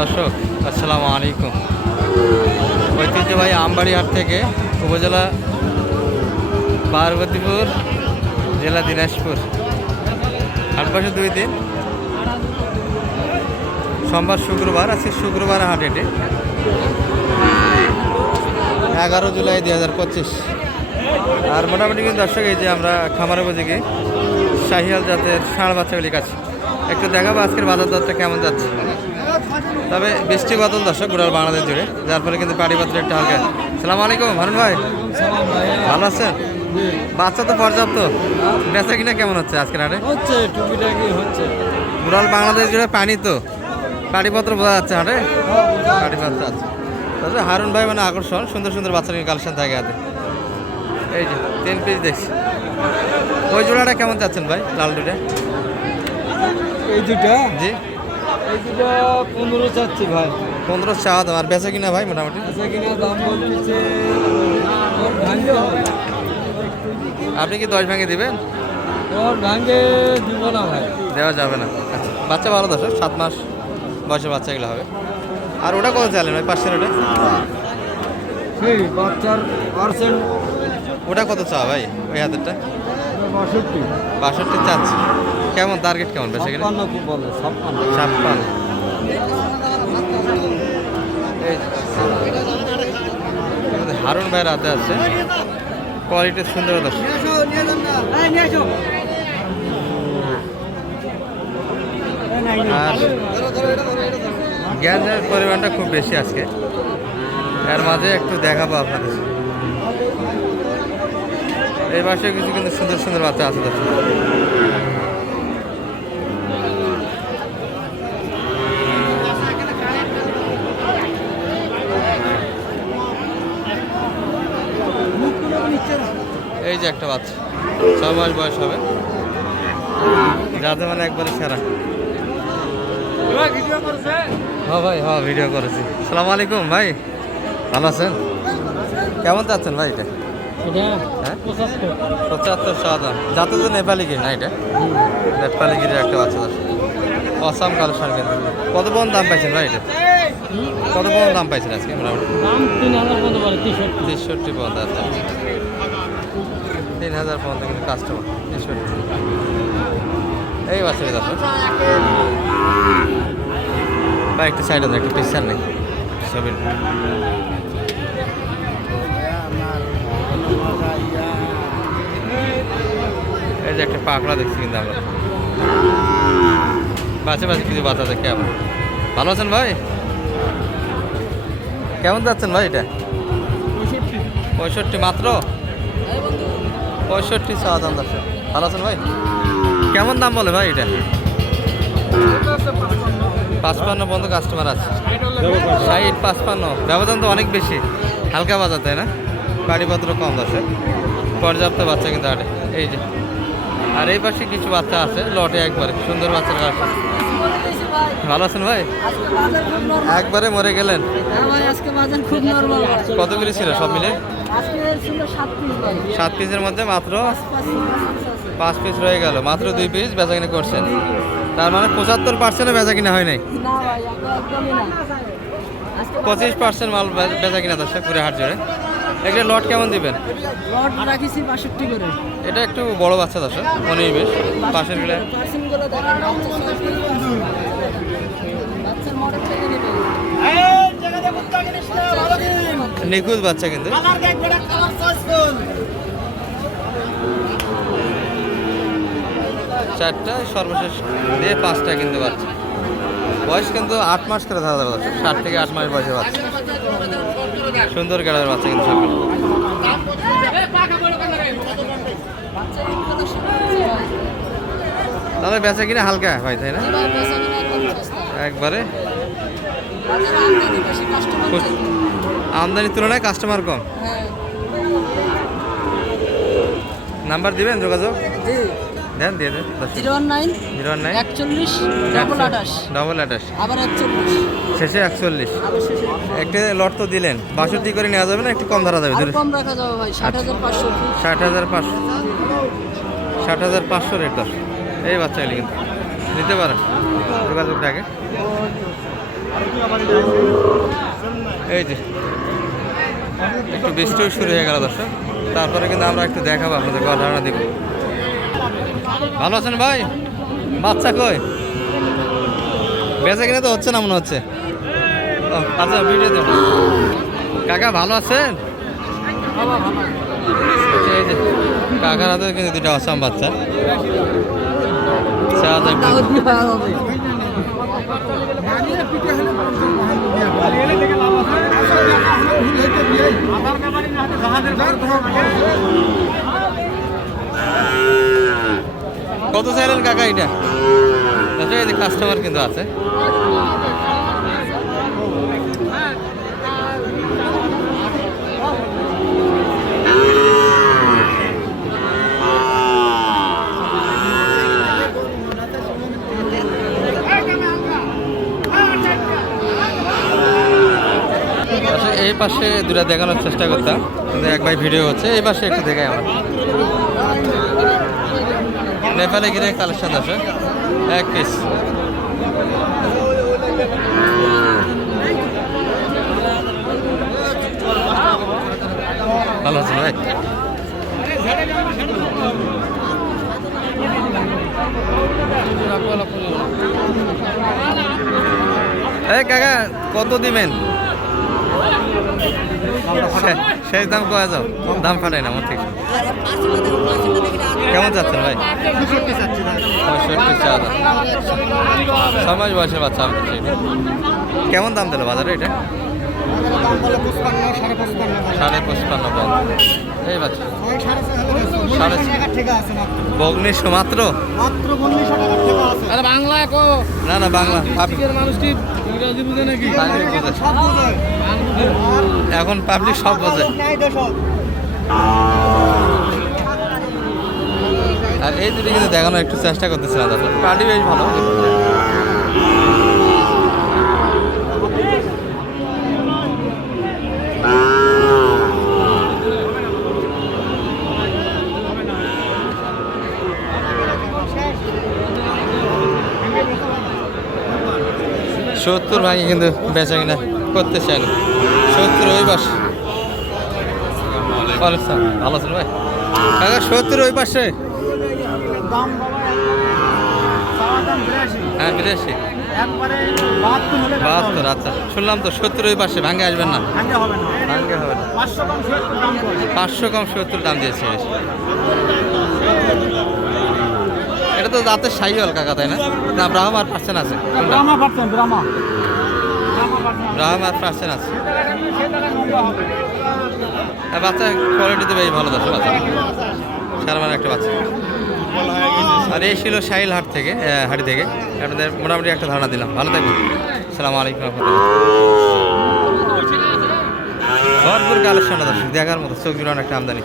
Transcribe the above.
দর্শক আসসালামু আলাইকুম। ঐতিহ্যবাহী আমবাড়ি হাট থেকে উপজেলা পার্বতীপুর, জেলা দিনাজপুর। হাট বসে 2 দিন, সোমবার শুক্রবার। আজকে শুক্রবার হাট, এটি 11 জুলাই 2025। আর মোটামুটি কিন্তু দর্শক এই যে আমরা খামারে বসে গিয়ে শাহিয়াল জাতের ষাঁড় বাচ্চাগুলির কাছে একটু দেখাবো আজকের বাজার দরটা কেমন যাচ্ছে। তবে বৃষ্টি বাদল দর্শক গোটাল বাংলাদেশ জুড়ে, যার ফলে কিন্তু পাটিপত্র একটু হালকা। সালাম আলাইকুম হারুন ভাই, ভালো আছেন? বাচ্চা তো পর্যাপ্ত, বেচা কিনা কেমন হচ্ছে আজকের হাটে? হচ্ছে টুকিটাকি হচ্ছে। গোটাল বাংলাদেশ জুড়ে পানি তো, পাটিপত্র বোঝা যাচ্ছে হাটে, পাটিপত্র আছে। তবে হারুন ভাই মানে আকর্ষণ, সুন্দর সুন্দর বাচ্চা নিয়ে কালেকশন থাকে হাতে। এই যে 10 পিস দেখছি। ওই জোড়াটা কেমন যাচ্ছেন ভাই, লাল দুটা? এই দুটা, জি এই দুটা 15 চাচ্ছি ভাই। 15 চাওয়া দাম। আর বেচা কিনা ভাই মোটামুটি? আচ্ছা কিনা দাম বলতেছে ওর ভাঙ্গে হবে। আপনি কি 10 ভেঙে দিবেন? ওর ভাঙ্গে দিব না ভাই, দেওয়া যাবে না। আচ্ছা, বাচ্চা ভালো দর্শক, 7 মাস বয়সের বাচ্চাগুলো হবে। আর ওটা কত চাইলেন ভাই, 500? ওটা সেই বাচ্চার পার্সেন্ট ওটা কত চাওয়া ভাই, ওই হাতেরটা? 62 62 চাচ্ছি। কেমন টার্গেট, কেমন বেচা কিনা? 56 খুব বলে 56। 56। এই যে হারুন ভাইয়ের হাতে আছে, কোয়ালিটি সুন্দর দর্শক। আর জ্ঞানের পরিমাণটা খুব বেশি আজকে, এর মাঝে একটু দেখাবো আপনাদের। এই পাশে কিছু কিন্তু সুন্দর সুন্দর বাচ্চা আছে দর্শক। এই যে একটা বাচ্চা 6 মাস বয়স হবে, যাতে মানে একবারে সেরা। হ্যাঁ ভাই, হ্যাঁ ভিডিও করেছি। সালাম আলাইকুম ভাই, ভালো আছেন? কেমন চাচ্ছেন ভাই এটা? হ্যাঁ 75 দাম। যাতে তো নেপালি গিরি না, এটা নেপালি গিরির একটা বাচ্চা আছে। অসাম কালেকশন কিন্তু। কত পর্যন্ত দাম পাইছেন ভাই এটা? কত পর্যন্ত দাম পাইছেন আজকে মোটামুটি? 63 পর্যন্ত আছে। 3000 পর্যন্ত কিন্তু কাস্টমার 63। এই বাচ্চাটা দেখো ভাই, একটু সাইড আছে, একটু পিছার নেই ছবি। এই যে একটা পাকড়া দেখছি কিন্তু আমরা, বাচ্চা বাচ্চা কিছু বাচ্চা দেখে আমরা। ভালো আছেন ভাই? কেমন যাচ্ছেন ভাই এটা? 65 মাত্র? 65 চাওয়া দাম দর্শক। ভালো আছেন ভাই? কেমন দাম বলে ভাই এটা? 55 পর্যন্ত কাস্টমার আছে। 60, 55 ব্যবধান তো অনেক বেশি। হালকা বাজার তাই না? গাড়িপত্র কম আছে, পর্যাপ্ত বাচ্চা কিন্তু আরে। এই যে আর এই পাশে কিছু বাচ্চা আছে লটে, একবারে সুন্দর বাচ্চার কাছে। ভালো আছেন ভাই? একবারে মরে গেলেন। কতগুলি ছিল সব মিলে? 7 পিসের মধ্যে মাত্র 5 পিস রয়ে গেল, মাত্র 2 পিস বেচা কিনা করছেন। তার মানে 75% বেচা কিনা হয় নাই। 25% মাল বেচা কিনা দর্শক পুরো হাট জুড়ে। একটা লট কেমন দিবেন? এটা একটু বড় বাচ্চা দর্শক, 19-20 পাশের গুলা। নিখুঁত বাচ্চা কিন্তু। চারটা সর্বশেষ দিয়ে 5টা কিন্তু বাচ্চা। বয়স কিন্তু 8 মাস করে ধরা যাবে দর্শক, 7 থেকে 8 মাস বয়সের বাচ্চা। সুন্দর গেড়ার বাচ্চা কিন্তু সব। তাহলে বেচা কিনা হালকা হয় তাই না? একবারে আমদানির তুলনায় কাস্টমার কম। নাম্বার দিবেন, যোগাযোগ দেন, দিয়ে দেন। 019 41 28 শেষে 41। একটা লট তো দিলেন, 62 করে নেওয়া যাবে না? একটু কম ধরা যাবে? কম রাখা যাবে ভাই, 60,500। 60,500 রেট দশ। এই বাচ্চাগুলি কিন্তু নিতে পারেন, যোগাযোগটা আগে। এই যে একটু বৃষ্টিও শুরু হয়ে গেল দর্শক, তারপরে কিন্তু আমরা একটু দেখাবো আপনাদের ধারণা দিব। ভালো আছেন ভাই? বাচ্চা কই? বেচা কিনে তো হচ্ছে না মনে হচ্ছে। ও, আচ্ছা ভিডিও দেব। কাকা ভালো আছেন? আচ্ছা, এই যে কাকার হাতে কিন্তু দুটা আসাম বাচ্চা। কত চাইলেন কাকা এটা? আচ্ছা, এই যে কাস্টমার কিন্তু আছে। আচ্ছা, এই পাশে দুটা দেখানোর চেষ্টা করতাম, কিন্তু এক ভাই ভিডিও হচ্ছে। এই পাশে একটু দেখাই আমার নেপালে গিরে কালেকশন আছে এক পিস। ভালো আছেন ভাই? এই কাকা কত দিবেন? সেই দাম কয়া যাও, দাম ফাটাই না আমার ঠিক। কেমন চাচ্ছেন ভাই? 65 চা দাম। 6 মাস বয়সের বাচ্চা আপনার সেটা। কেমন দাম দিল বাজারে এটা? 55.5 বল। এই বাচ্চা বগ্নিশো মাত্র? আরে বাংলা কো না না, বাংলা মানুষটি ইংরেজি বুঝে নাকি? এখন পাবলিক সব বোঝে। আর এই দুটি কিন্তু দেখানোর একটু চেষ্টা করতেছিলাম দাদা, পার্টি বেশ ভালো। সত্তর ভাঙি কিন্তু বেচা কিনা করতে চাই না। 70 ওই পাশে। ভালো আছেন ভাই? কাকা 70 ওই পাশে। হ্যাঁ 82। 72। আচ্ছা, শুনলাম তো 70 ওই পাশে। ভাঙে আসবেন না? ভাঙে হবে না। 500 কম 70 দাম দিয়েছে। এটা তো দাঁতের শাহিওয়াল কাকা, তাই না? না ব্রাহ্মার পার্সেন্ট আছে? ব্রাহ্মার পার্সেন্ট আছে। বাচ্চা কোয়ালিটিতে বেশ ভালো যাচ্ছে বাচ্চা, সারমান একটা বাচ্চা। আর এই ছিল শাহিল হাটি থেকে আপনাদের মোটামুটি একটা ধারণা দিলাম। ভালো থাকবেন। আসসালামু আলাইকুম রহমতুল্লাহ। ভরপুর কালেকশন দেখার মতো, চোখ জুড়ানো একটা আমদানি।